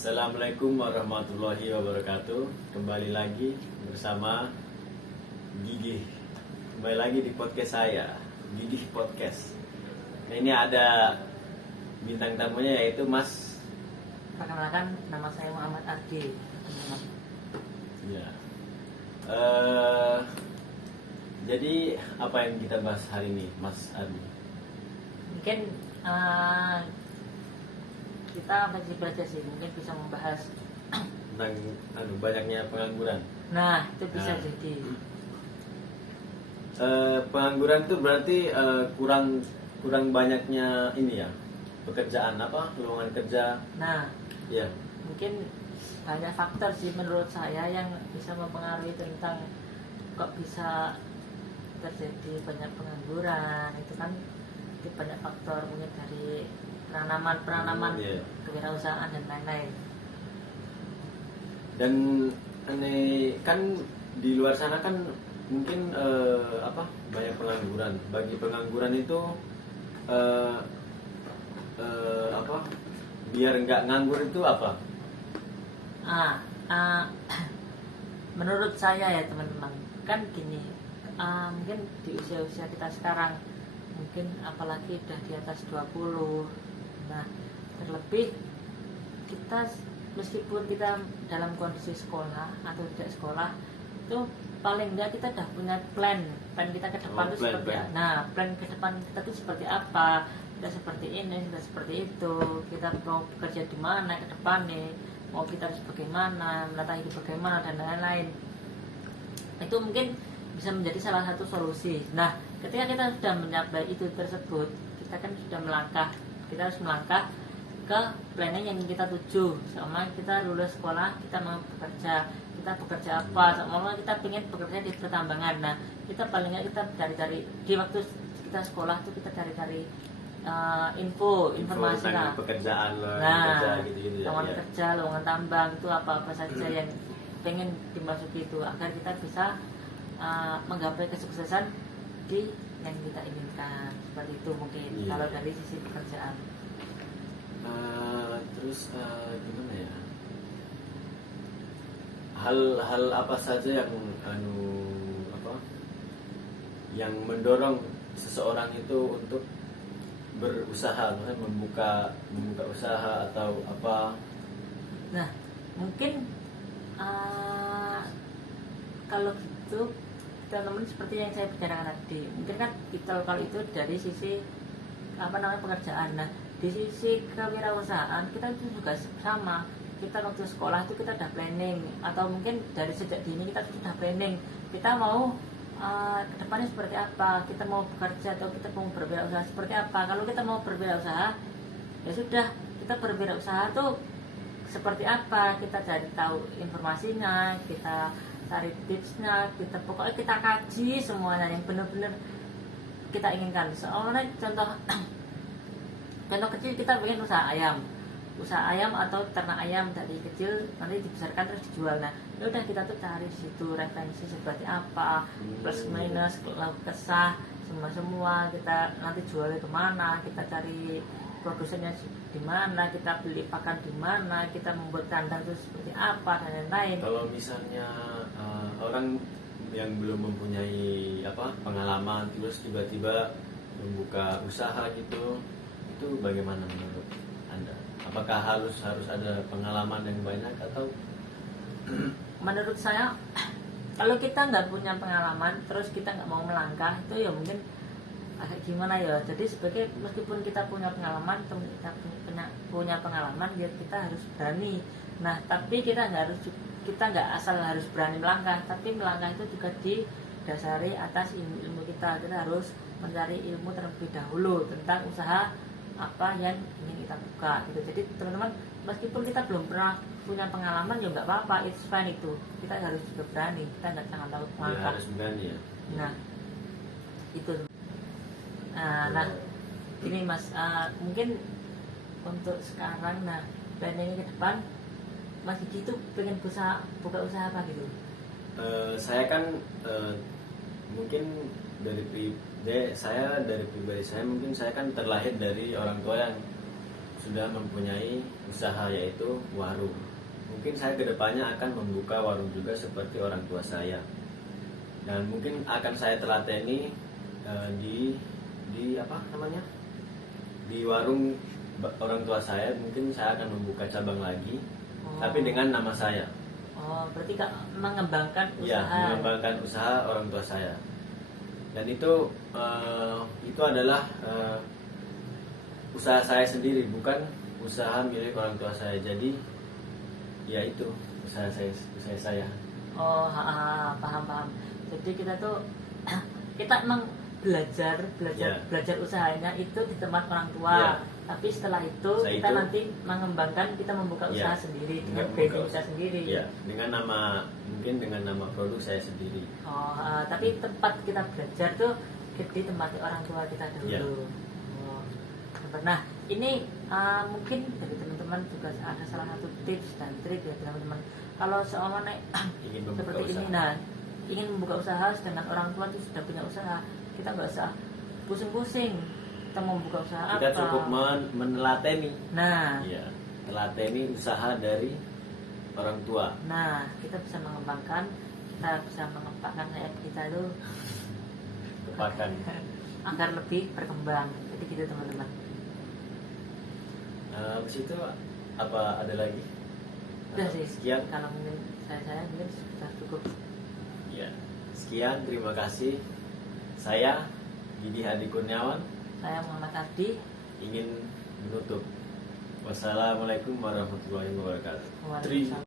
Assalamualaikum warahmatullahi wabarakatuh. Kembali lagi bersama Gigi. Kembali lagi di podcast saya, Gigi Podcast. Nah, ini ada bintang tamunya yaitu Mas. Perkenalkan, nama saya Muhammad Ardi. Ya. Jadi apa yang kita bahas hari ini, Mas Ardi? Mungkin kita masih belajar sih, mungkin bisa membahas Tentang banyaknya pengangguran. Nah, itu bisa Nah. jadi Pengangguran itu berarti kurang banyaknya ini ya, pekerjaan lowongan kerja. Nah, Ya. mungkin banyak faktor sih menurut saya yang bisa mempengaruhi tentang kok bisa terjadi banyak pengangguran. Itu kan banyak faktor, mungkin dari penanaman Iya. kewirausahaan dan lain-lain. Dan ini kan di luar sana kan mungkin banyak pengangguran. Bagi pengangguran itu biar nggak nganggur itu apa? Menurut saya ya teman-teman, kan gini, mungkin di usia-usia kita sekarang, mungkin apalagi udah di atas 20. Nah, terlebih kita meskipun kita dalam kondisi sekolah atau tidak sekolah, itu paling enggak kita udah punya plan kita ke depan itu seperti apa. Nah, plan ke depan kita itu seperti apa, kita seperti ini, kita seperti itu, kita mau bekerja di mana ke depan nih, mau kita harus bagaimana, menata hidup bagaimana, dan lain-lain. Itu mungkin bisa menjadi salah satu solusi. Nah, ketika kita sudah mencapai itu tersebut, kita kan sudah kita harus melangkah ke planning yang kita tuju. Sama kita lulus sekolah, kita mau bekerja, kita bekerja apa, sama kita pengen bekerja di pertambangan. Nah, kita paling nggak kita cari-cari di waktu kita sekolah tuh, kita cari-cari informasi tentang lah, pekerjaan nah, gitu lowongan ya. kerja, lowongan tambang itu apa saja yang pengen dimasuki itu, agar kita bisa menggapai kesuksesan di yang kita inginkan. Seperti itu mungkin. Iya. Kalau dari sisi pekerjaan. Terus gimana ya? Hal apa saja yang mendorong seseorang itu untuk berusaha, misalnya membuka usaha atau apa? Nah, mungkin kalau gitu teman-teman, seperti yang saya bicarakan tadi, mungkin kan kita kalau itu dari sisi pekerjaan. Nah, di sisi kewirausahaan kita itu juga sama. Kita waktu sekolah itu kita udah planning, atau mungkin dari sejak dini kita sudah planning, kita mau ke depannya seperti apa, kita mau bekerja atau kita mau berwirausaha seperti apa. Kalau kita mau berwirausaha, ya sudah, kita berwirausaha tuh seperti apa, kita cari tahu informasinya, kita cari tipsnya, pokoknya kita kaji semuanya yang benar-benar kita inginkan. Soalnya contoh kecil, kita pengen usaha ayam atau ternak ayam dari kecil, nanti dibesarkan terus dijual. Nah, ya udah, kita tuh cari situ referensi seperti apa, plus minus, lalu kesah, semua kita nanti jualnya kemana, kita cari produsennya di mana, kita beli pakan di mana, kita membuat kandang itu seperti apa, dan lain-lain. Kalau misalnya orang yang belum mempunyai pengalaman terus tiba-tiba membuka usaha gitu, itu bagaimana menurut Anda? Apakah harus ada pengalaman yang banyak atau? Menurut saya, kalau kita nggak punya pengalaman terus kita nggak mau melangkah, itu ya mungkin agak gimana ya. Jadi meskipun kita punya pengalaman, punya pengalaman, ya kita harus berani. Nah, tapi kita nggak asal harus berani melangkah, tapi melangkah itu juga didasari atas ilmu kita. Kita harus mencari ilmu terlebih dahulu tentang usaha apa yang ingin kita buka gitu. Jadi teman-teman, meskipun kita belum pernah punya pengalaman, ya nggak apa-apa, it's fine itu. Kita harus juga berani, kita jangan takut melangkah. Ya, harus berani ya. Nah, itu. Nah, ini Mas, mungkin untuk sekarang, nah, planning ke depan Mas Gigi itu pengen buka usaha apa gitu? Saya kan mungkin dari pribadi saya mungkin saya kan terlahir dari orang tua yang sudah mempunyai usaha yaitu warung. Mungkin saya kedepannya akan membuka warung juga seperti orang tua saya. Dan mungkin akan saya telateni di apa namanya? Di warung orang tua saya. Mungkin saya akan membuka cabang lagi, tapi dengan nama saya. Oh, berarti Kak mengembangkan Ya, usaha. mengembangkan usaha orang tua saya. Dan itu adalah usaha saya sendiri, bukan usaha milik orang tua saya. Jadi ya itu usaha saya. Oh, paham. Jadi kita tuh kita emang belajar Ya. usahanya itu di tempat orang tua. Ya. Tapi setelah itu Setelah kita itu, nanti mengembangkan, kita membuka Ya. usaha sendiri dengan Membuka branding usaha. kita sendiri. Ya, mungkin dengan nama produk saya sendiri. Oh, tapi tempat kita belajar tuh di tempat orang tua kita dulu. Ya. Oh. Nah, ini mungkin dari teman-teman juga ada salah satu tips dan trik ya teman-teman. Kalau seorang Ingin membuka seperti usaha. ini, nah ingin membuka usaha sedangkan orang tua itu sudah punya usaha, kita nggak usah pusing-pusing kita mau membuka usaha Kita apa. cukup menelateni. Nah, Ya, telateni usaha dari orang tua. kita bisa mengembangkan, kita bisa mengembangkan sayap kita itu Kepakan. agar lebih berkembang. Jadi gitu teman-teman. Habis itu apa ada lagi? Udah sih. Sekian. Kalau mungkin saya mungkin sudah cukup. Ya, sekian. Terima kasih. Saya Didi Hadi Kurniawan Saya Muhammad Ardi. ingin menutup. Wassalamualaikum warahmatullahi wabarakatuh. Waalaikumsalam.